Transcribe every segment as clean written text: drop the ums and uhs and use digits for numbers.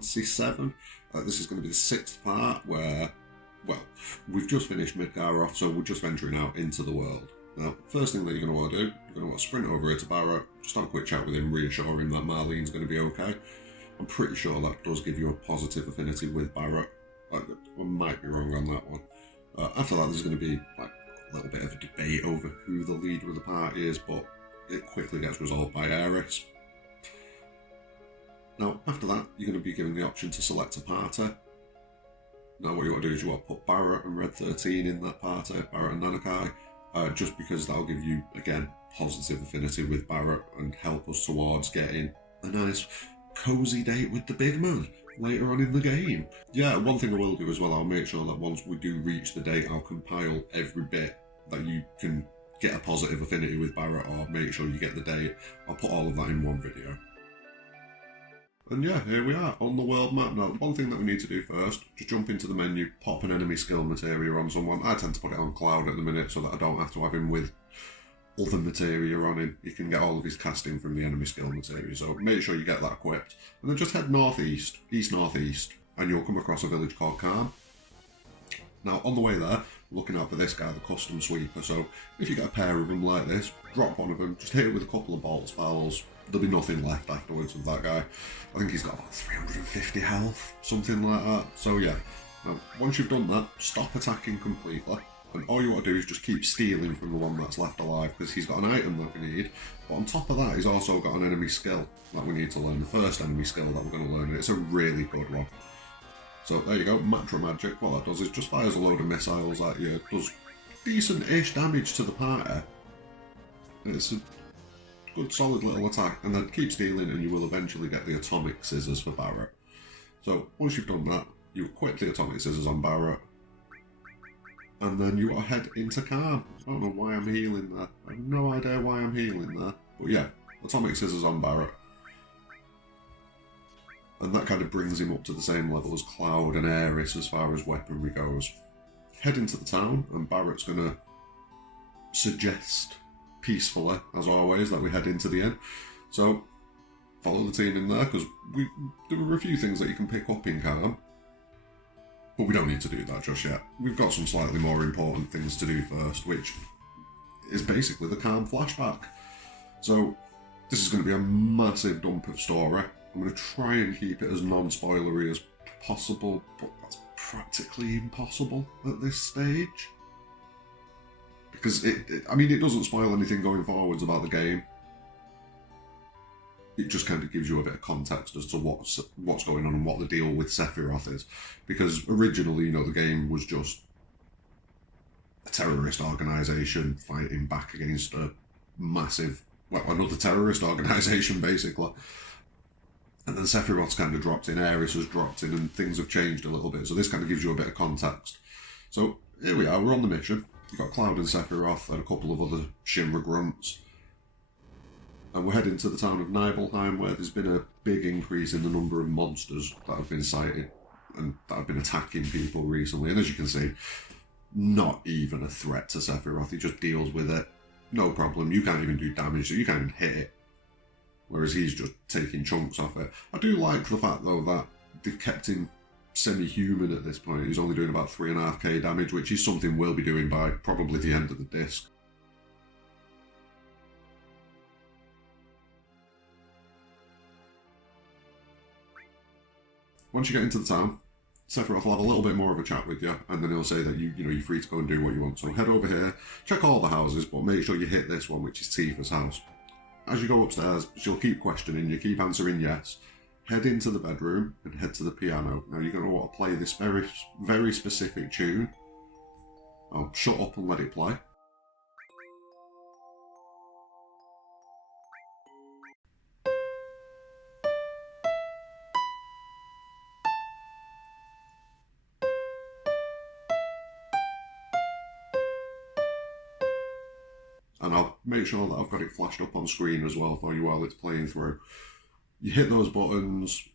Fantasy VII. This is going to be the 6th part where, well, we've just finished Midgar off, so we're just venturing out into the world. Now, first thing that you're going to want to do, you're going to want to sprint over here to Barrett, just have a quick chat with him, reassure him that Marlene's going to be okay. I'm pretty sure that does give you a positive affinity with Barrett. I might be wrong on that one. After that, there's going to be like a little bit of a debate over who the leader of the party is, but it quickly gets resolved by Aerith. Now, after that, you're going to be given the option to select a party. Now, what you want to do is you want to put Barrett and Red 13 in that party, Barrett and Nanakai, just because that'll give you, again, positive affinity with Barrett and help us towards getting a nice cozy date with the big man later on in the game. Yeah, one thing I will do as well, I'll make sure that once we do reach the date, I'll compile every bit that you can get a positive affinity with Barrett, or make sure you get the date. I'll put all of that in one video. And yeah, here we are on the world map. Now, one thing that we need to do first, just jump into the menu, pop an enemy skill materia on someone. I tend to put it on Cloud at the minute so that I don't have to have him with other materia on him. You can get all of his casting from the enemy skill materia, so make sure you get that equipped. And then just head northeast, east-northeast, and you'll come across a village called Kalm. Now, on the way there, looking out for this guy, the custom sweeper, so if you get a pair of them like this, drop one of them, just hit it with a couple of bolt spells. There'll be nothing left afterwards of that guy. I think he's got about 350 health, something like that. So yeah, now once you've done that, stop attacking completely. And all you want to do is just keep stealing from the one that's left alive, because he's got an item that we need. But on top of that, he's also got an enemy skill that we need to learn. The first enemy skill that we're going to learn, and it's a really good one. So there you go, Matra Magic. What that does is just fires a load of missiles at you. It does decent-ish damage to the party. It's a good solid little attack, and then keep stealing and you will eventually get the atomic scissors for Barrett. So once you've done that, you equip the atomic scissors on Barrett, and then you want to head into Kalm. I don't know why I'm healing there. I have no idea why I'm healing there. But yeah, atomic scissors on Barrett. And that kind of brings him up to the same level as Cloud and Aerith as far as weaponry goes. Head into the town, and Barrett's going to suggest peacefully, as always, that we head into the inn. So follow the team in there, because there are a few things that you can pick up in Kalm, but we don't need to do that just yet. We've got some slightly more important things to do first, which is basically the Kalm Flashback. So this is going to be a massive dump of story. I'm going to try and keep it as non-spoilery as possible, but that's practically impossible at this stage. Because I mean, it doesn't spoil anything going forwards about the game. It just kind of gives you a bit of context as to what's going on and what the deal with Sephiroth is. Because originally, you know, the game was just a terrorist organisation fighting back against a massive, well, another terrorist organisation, basically. And then Sephiroth's kind of dropped in, Aerith has dropped in, and things have changed a little bit. So this kind of gives you a bit of context. So here we are, we're on the mission. You've got Cloud and Sephiroth and a couple of other Shinra grunts. And we're heading to the town of Nibelheim, where there's been a big increase in the number of monsters that have been sighted and that have been attacking people recently. And as you can see, not even a threat to Sephiroth. He just deals with it. No problem. You can't even do damage, so you can't even hit it. Whereas he's just taking chunks off it. I do like the fact, though, that they've kept him semi-human at this point. He's only doing about 3.5k damage, which is something we'll be doing by probably the end of the disc. Once you get into the town, Sephiroth will have a little bit more of a chat with you, and then he'll say that you're free to go and do what you want. So head over here, check all the houses, but make sure you hit this one, which is Tifa's house. As you go upstairs, she'll keep questioning you, keep answering yes. Head into the bedroom and head to the piano. Now you're going to want to play this very, very specific tune. I'll shut up and let it play. And I'll make sure that I've got it flashed up on screen as well for you while it's playing through. You hit those buttons,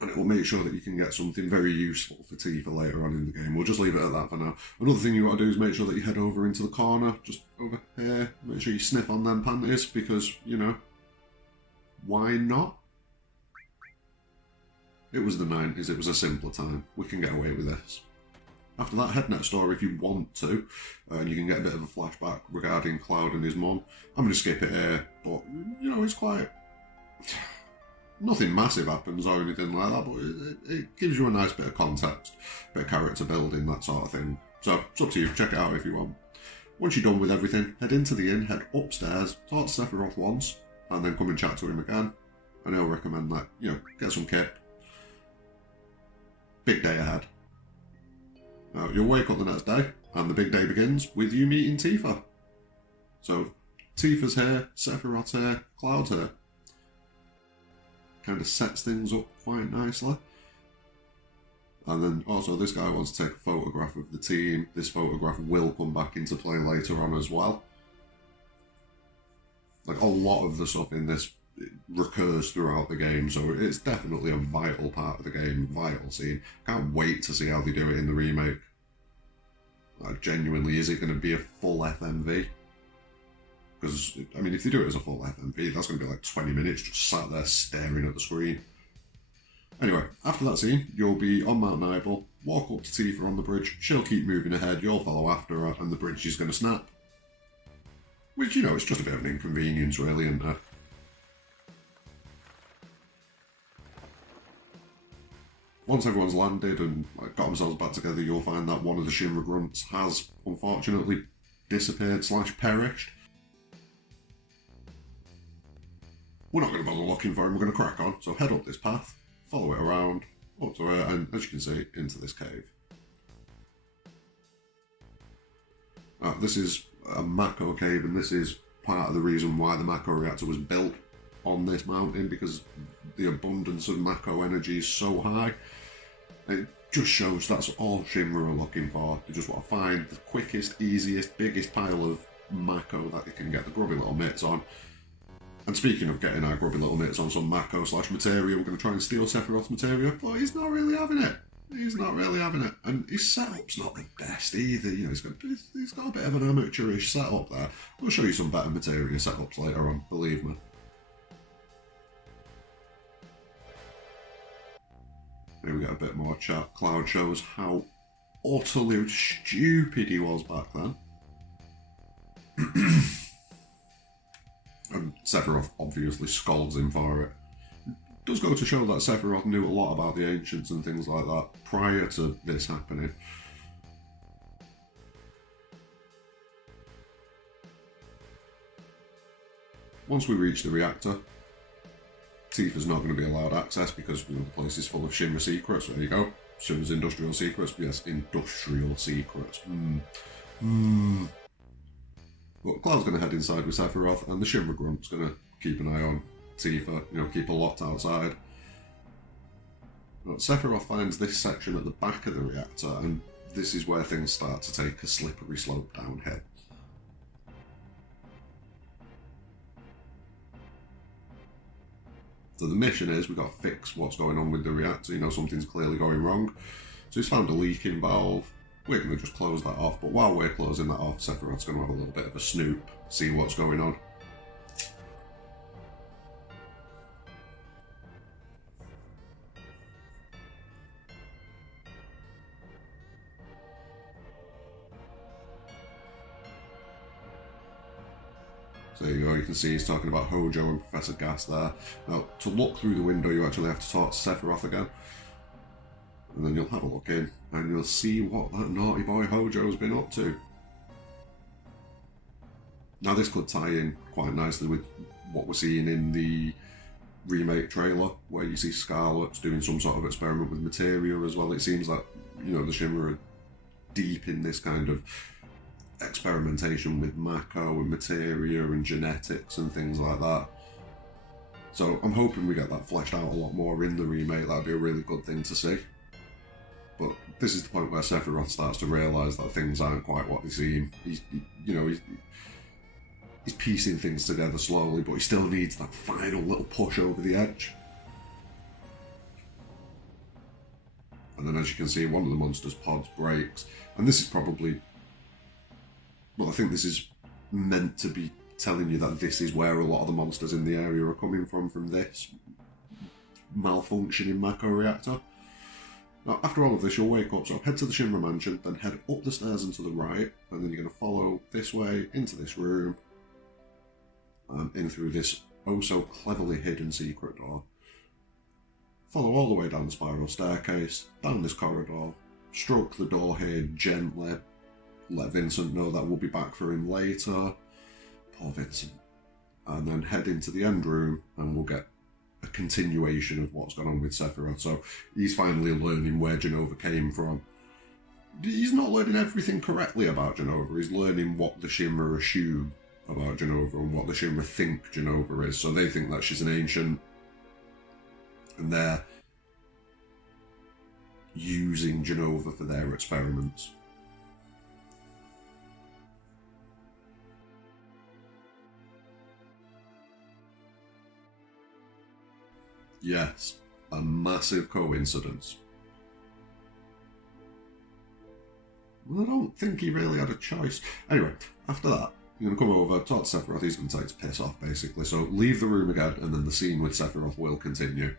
and it will make sure that you can get something very useful for Tifa later on in the game. We'll just leave it at that for now. Another thing you want to do is make sure that you head over into the corner, just over here. Make sure you sniff on them panties, because, you know, why not? It was the 90s, it was a simpler time. We can get away with this. After that, head next door if you want to, and you can get a bit of a flashback regarding Cloud and his mum. I'm going to skip it here, but, you know, it's quite... Nothing massive happens or anything like that, but it gives you a nice bit of context, bit of character building, that sort of thing. So, it's up to you, check it out if you want. Once you're done with everything, head into the inn, head upstairs, talk to Sephiroth once, and then come and chat to him again. And he'll recommend that, you know, get some kit. Big day ahead. You'll wake up the next day, and the big day begins with you meeting Tifa. So, Tifa's here, Sephiroth's here, Cloud's here. Kind of sets things up quite nicely. And then also this guy wants to take a photograph of the team. This photograph will come back into play later on as well. Like, a lot of the stuff in this recurs throughout the game, so it's definitely a vital part of the game, vital scene. Can't wait to see how they do it in the remake. Genuinely, is it going to be a full FMV? Because, I mean, if they do it as a full FMV, that's going to be like 20 minutes just sat there staring at the screen. Anyway, after that scene, you'll be on Mount Nibel, walk up to Tifa on the bridge, she'll keep moving ahead, you'll follow after her, and the bridge is going to snap. Which, you know, it's just a bit of an inconvenience, really, isn't it? Once everyone's landed and got themselves back together, you'll find that one of the Shinra grunts has, unfortunately, disappeared / perished. We're not going to bother looking for him, we're going to crack on, so head up this path, follow it around, up to it, and as you can see, into this cave. This is a Mako cave, and this is part of the reason why the Mako reactor was built on this mountain, because the abundance of Mako energy is so high. It just shows that's all Shinra are looking for. They just want to find the quickest, easiest, biggest pile of Mako that they can get the grubby little mitts on. And speaking of getting our grubby little mitts on some Mako / materia, we're going to try and steal Sephiroth's materia, but he's not really having it. He's not really having it. And his setup's not the best either. You know, he's got a bit of an amateurish setup there. We'll show you some better materia setups later on, believe me. Here we get a bit more chat. Cloud shows how utterly stupid he was back then. And Sephiroth obviously scolds him for it. It does go to show that Sephiroth knew a lot about the ancients and things like that prior to this happening. Once we reach the reactor, Tifa's not going to be allowed access because the place is full of Shinra secrets. There you go. Shinra's industrial secrets. Yes, industrial secrets. But Cloud's going to head inside with Sephiroth, and the Shinra Grunt's going to keep an eye on Tifa, you know, keep her locked outside. But Sephiroth finds this section at the back of the reactor, and this is where things start to take a slippery slope downhill. So the mission is we've got to fix what's going on with the reactor. You know, something's clearly going wrong. So he's found a leaking valve. We're going to just close that off. But while we're closing that off, Sephiroth's going to have a little bit of a snoop, see what's going on. So there you go, you can see he's talking about Hojo and Professor Gas there. Now, to look through the window, you actually have to talk to Sephiroth again. And then you'll have a look in, and you'll see what that naughty boy Hojo's been up to. Now, this could tie in quite nicely with what we're seeing in the remake trailer, where you see Scarlet's doing some sort of experiment with materia as well. It seems like, you know, the Shinra are deep in this kind of experimentation with Mako and materia and genetics and things like that. So I'm hoping we get that fleshed out a lot more in the remake. That'd be a really good thing to see. But this is the point where Sephiroth starts to realise that things aren't quite what they seem. He's piecing things together slowly, but he still needs that final little push over the edge. And then, as you can see, one of the monster's pods breaks, and this is probably... Well, I think this is meant to be telling you that this is where a lot of the monsters in the area are coming from this. malfunctioning Mako reactor. Now, after all of this, you'll wake up, so head to the Shinra Mansion, then head up the stairs and to the right, and then you're going to follow this way into this room, and in through this oh-so-cleverly hidden secret door. Follow all the way down the spiral staircase, down this corridor, stroke the door here gently, let Vincent know that we'll be back for him later. Poor Vincent. And then head into the end room, and we'll get a continuation of what's gone on with Sephiroth. So he's finally learning where Jenova came from. He's not learning everything correctly about Jenova. He's learning what the Shinra assume about Jenova and what the Shinra think Jenova is. So they think that she's an ancient, and they're using Jenova for their experiments. Yes, a massive coincidence. Well, I don't think he really had a choice. Anyway, after that, you're going to come over, talk to Sephiroth, he's going to take his piss off, basically. So leave the room again, and then the scene with Sephiroth will continue.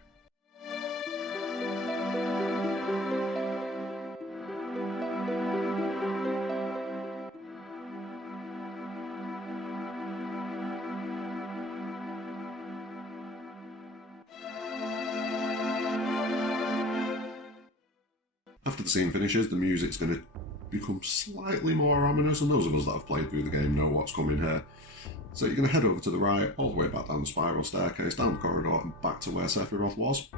After the scene finishes, the music's going to become slightly more ominous, and those of us that have played through the game know what's coming here. So you're going to head over to the right, all the way back down the spiral staircase, down the corridor, and back to where Sephiroth was.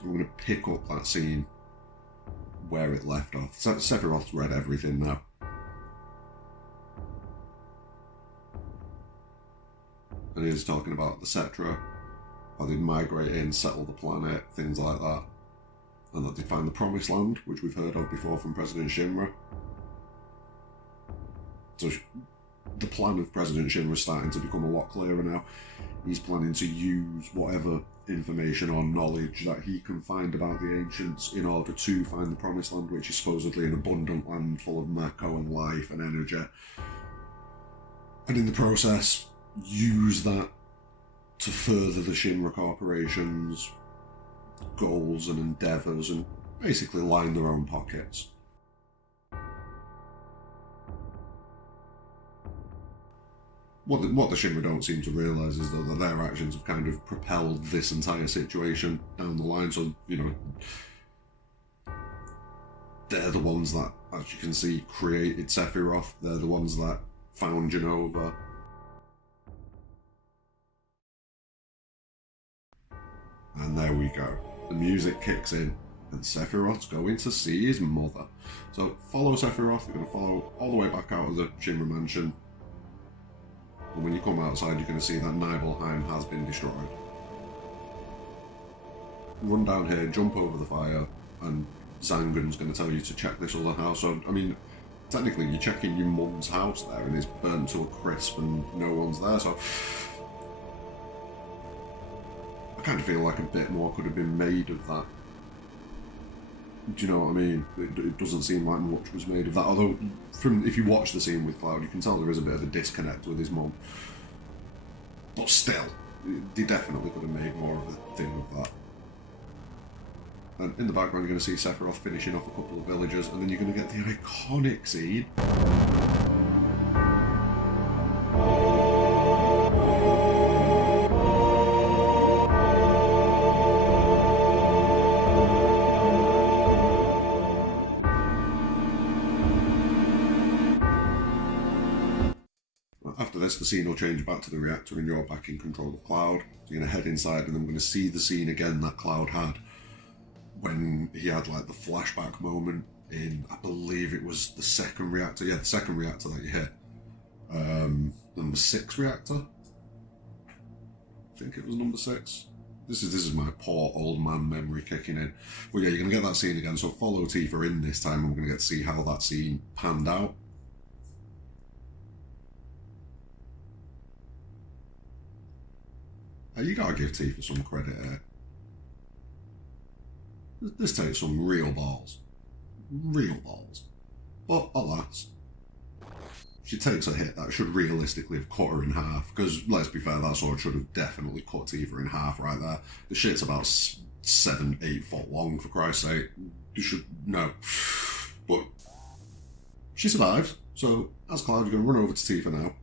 And we're going to pick up that scene where it left off. Sephiroth's read everything now. And he's talking about the Cetra, how they'd migrate in, settle the planet, things like that. And that they'd find the Promised Land, which we've heard of before from President Shinra. So the plan of President Shinra is starting to become a lot clearer now. He's planning to use whatever information or knowledge that he can find about the ancients in order to find the Promised Land, which is supposedly an abundant land full of Mako and life and energy. And in the process, use that to further the Shinra Corporation's goals and endeavours, and basically line their own pockets. What the Shinra don't seem to realise is, though, that their actions have kind of propelled this entire situation down the line. So, you know, they're the ones that, as you can see, created Sephiroth. They're the ones that found Jenova. And there we go. The music kicks in, and Sephiroth's going to see his mother. So follow Sephiroth. You're going to follow all the way back out of the Shinra Mansion. And when you come outside, you're going to see that Nibelheim has been destroyed. Run down here, jump over the fire, and Zangan's going to tell you to check this other house. So, I mean, technically you're checking your mum's house there, and it's burnt to a crisp and no one's there. So I kind of feel like a bit more could have been made of that. Do you know what I mean? It doesn't seem like much was made of that. Although, if you watch the scene with Cloud, you can tell there is a bit of a disconnect with his mum. But still, they definitely could have made more of a thing of that. And in the background, you're going to see Sephiroth finishing off a couple of villagers, and then you're going to get the iconic scene. After this, the scene will change back to the reactor and you're back in control of Cloud. So you're going to head inside, and then we're going to see the scene again that Cloud had when he had like the flashback moment in, I believe it was the second reactor. Yeah, the second reactor that you hit. Number 6 reactor? I think it was number 6. This is my poor old man memory kicking in. But yeah, you're going to get that scene again, so follow Tifa in this time, and we're going to get to see how that scene panned out. You gotta give Tifa some credit here. This takes some real balls. Real balls. But alas, she takes a hit that should realistically have cut her in half, because let's be fair, that sword should have definitely cut Tifa in half right there. The shit's about 7-8 foot long, for Christ's sake. You should know. But she survives, so as Cloud, you're going to run over to Tifa now.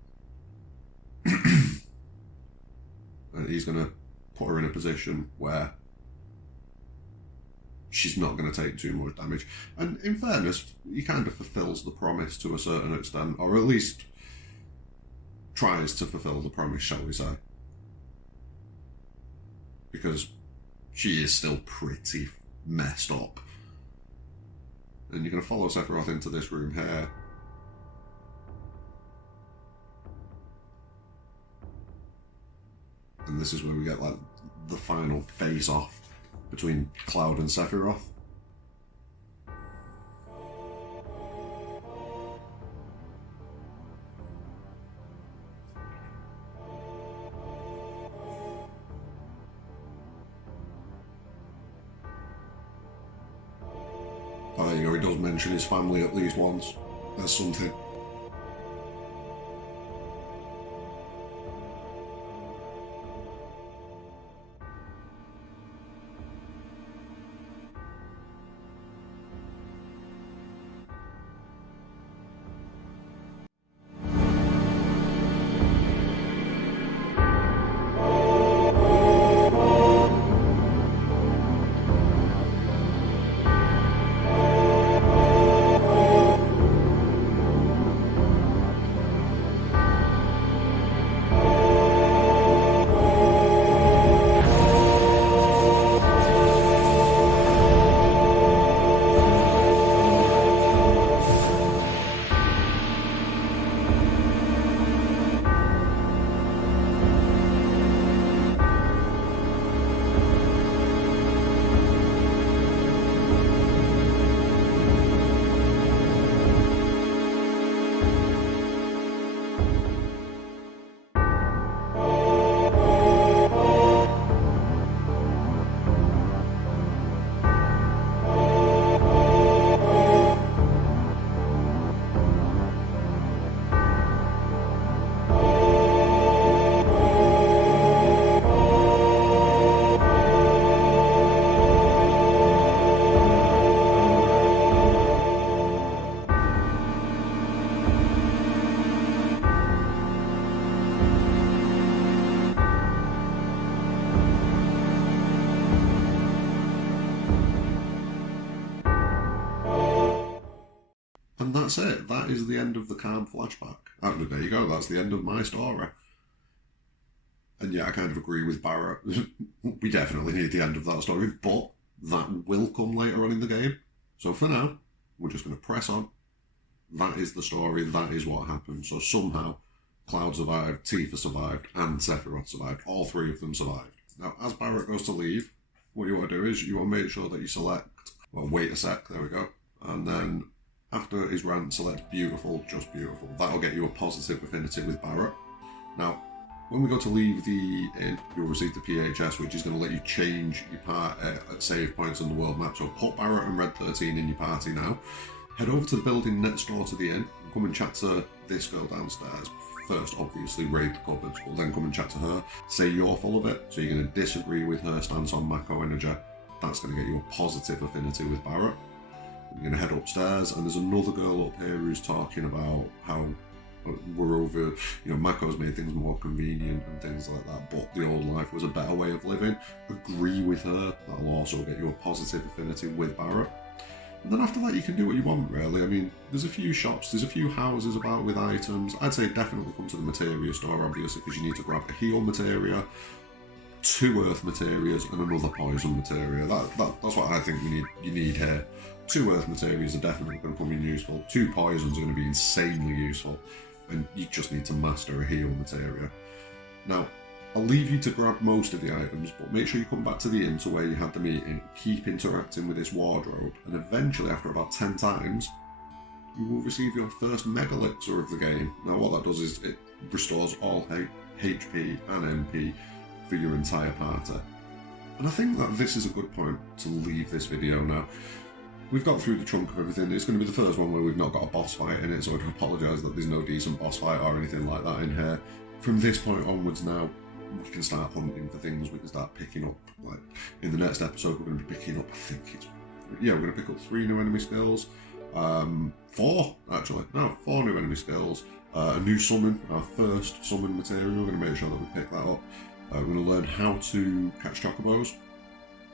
And he's going to put her in a position where she's not going to take too much damage. And in fairness, he kind of fulfills the promise to a certain extent, or at least tries to fulfill the promise, shall we say. Because she is still pretty messed up. And you're going to follow Sephiroth into this room here. And this is where we get like the final face-off between Cloud and Sephiroth. Oh, there you go, he does mention his family at least once. There's something. And that's it. That is the end of the Kalm Flashback. There you go, that's the end of my story. And yeah, I kind of agree with Barrett. We definitely need the end of that story, but that will come later on in the game. So for now, we're just going to press on. That is the story, that is what happened. So somehow, Cloud survived, Tifa survived, and Sephiroth survived. All three of them survived. Now, as Barrett goes to leave, what you want to do is you want to make sure that you select, well, wait a sec, there we go. And then after his rant, select beautiful, just beautiful. That'll get you a positive affinity with Barrett. Now, when we go to leave the inn, you'll receive the PHS, which is going to let you change your part at save points on the world map. So put Barrett and Red 13 in your party now. Head over to the building next door to the inn. Come and chat to this girl downstairs. First, obviously, raid the cupboards, but then come and chat to her. Say you're full of it, so you're going to disagree with her stance on Mako Energy. That's going to get you a positive affinity with Barrett. You're going to head upstairs, and there's another girl up here who's talking about how we're over, Mako's made things more convenient and things like that, but the old life was a better way of living. Agree with her. That'll also get you a positive affinity with Barrett. And then after that, you can do what you want, really. I mean, there's a few shops, there's a few houses about with items. I'd say definitely come to the materia store, obviously, because you need to grab a heal materia, 2 earth materias, and another poison materia. That's what I think you need here. 2 earth materials are definitely going to come in useful. 2 poisons are going to be insanely useful. And you just need to master a heal materia. Now, I'll leave you to grab most of the items, but make sure you come back to the inn to where you had the meeting, keep interacting with this wardrobe, and eventually, after about 10 times, you will receive your first Mega Elixir of the game. Now, what that does is it restores all HP and MP for your entire party. And I think that this is a good point to leave this video now. we've got through the chunk of everything. It's going to be the first one where we've not got a boss fight in it, so I do apologise that there's no decent boss fight or anything like that in here. From this point onwards now, we can start hunting for things, we can start picking up, like, in the next episode we're going to be picking up, I think it's, yeah, we're going to pick up 3 new enemy skills, 4 actually, no, 4 new enemy skills, a new summon, our first summon material, we're going to make sure that we pick that up. We're going to learn how to catch chocobos,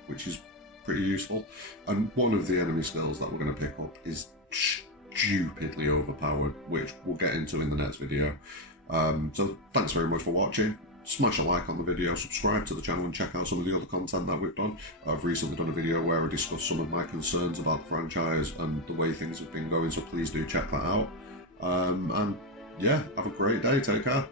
which is pretty useful, and one of the enemy skills that we're going to pick up is stupidly overpowered, which we'll get into in the next video. So thanks very much for watching. Smash a like on the video, subscribe to the channel and check out some of the other content that we've done. I've recently done a video where I discussed some of my concerns about the franchise and the way things have been going, so please do check that out. And yeah, have a great day, take care.